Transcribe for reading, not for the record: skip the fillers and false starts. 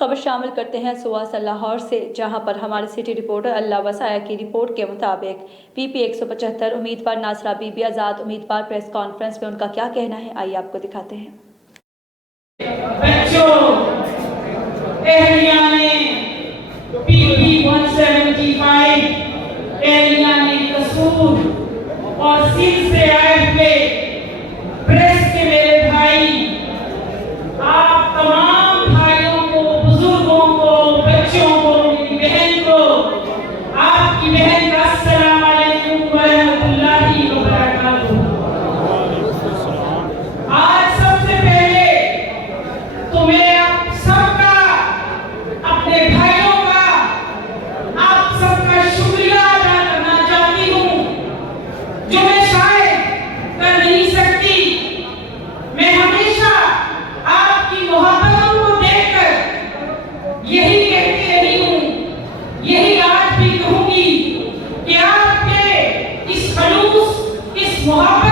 خبر شامل کرتے ہیں صبح سے لاہور سے، جہاں پر ہمارے سٹی رپورٹر اللہ وسایا کی رپورٹ کے مطابق پی پی 175 امیدوار ناصرہ بی بی آزاد امیدوار پریس کانفرنس میں ان کا کیا کہنا ہے، آئیے آپ کو دکھاتے ہیں۔ بچوں، اہلیہ نے پی پی 175 اہلیہ نے قصور اور سندھ سے آئے ہوئے پریس کے میرے بھائی، آپ تمام بھائیوں کو، بزرگوں کو، بچوں کو، میری بہن کو، آپ کی بہن کا السلام علیکم ورحمۃ اللہ وبرکاتہ۔ آج سب سے پہلے تو میں آپ سب کا، اپنے بھائیوں کا، آپ سب کا شکریہ ادا کرنا چاہتی ہوں، جو میں شاید کر نہیں سکتی۔ میں ہمیشہ آپ کی محبتوں کو دیکھ کر یہی کہتی رہی ہوں، یہی آج بھی کہوں گی کہ آپ کے اس خلوص، اس محبت